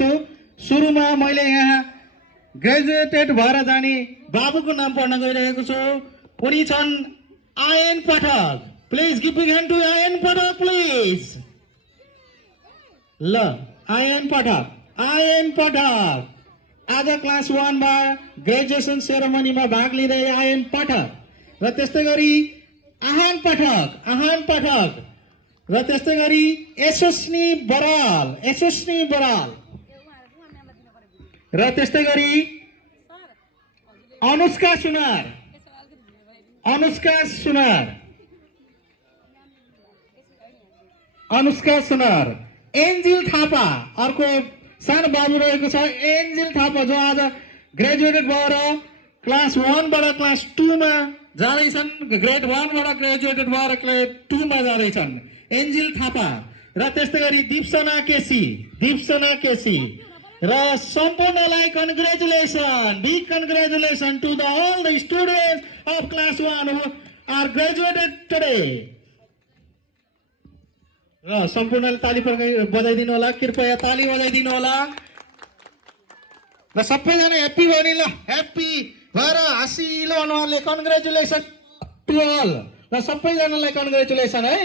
छु सुरुमा मैले यहाँ ग्रेजुएटेड भएर जाने बाबुको नाम पढ्न गइरहेको छु उनी छन् Ayan Pathak please give big hand to Ayan Pathak please ल आयन पाठक आज क्लास 1 मा ग्रेजुएसन सेरेमनीमा भाग लिँदै आयन पाठक र त्यस्तै गरी आहान पाठक र त्यस्तै गरी यशस्नी बराल र त्यस्तै गरी अनुष्का सुनार एन्जिल थापा अर्को सानो बाबु रहेको छ एन्जिल थापा जो आज ग्रेजुएटेड भएर क्लास 1 बाट क्लास 2 मा जाँदैछन् ग्रेड 1 बाट ग्रेजुएटेड भएर ग्रेड 2 मा जाँदैछन् एन्जिल थापा र त्यस्तै गरी दीप्सना केसी र सम्पूर्णलाई congratulation big congratulation to the all the students of class 1 who are graduated today र सम्पूर्णले ताली बजाइदिनु होला कृपया ताली बजाइदिनु होला र सबैजना ह्याप्पी भयो नि ल ह्याप्पी भएर हाँसिलो अनुहारले कन्ग्रेचुलेसन टु अल र सबैजनालाई कन्ग्रेचुलेसन है।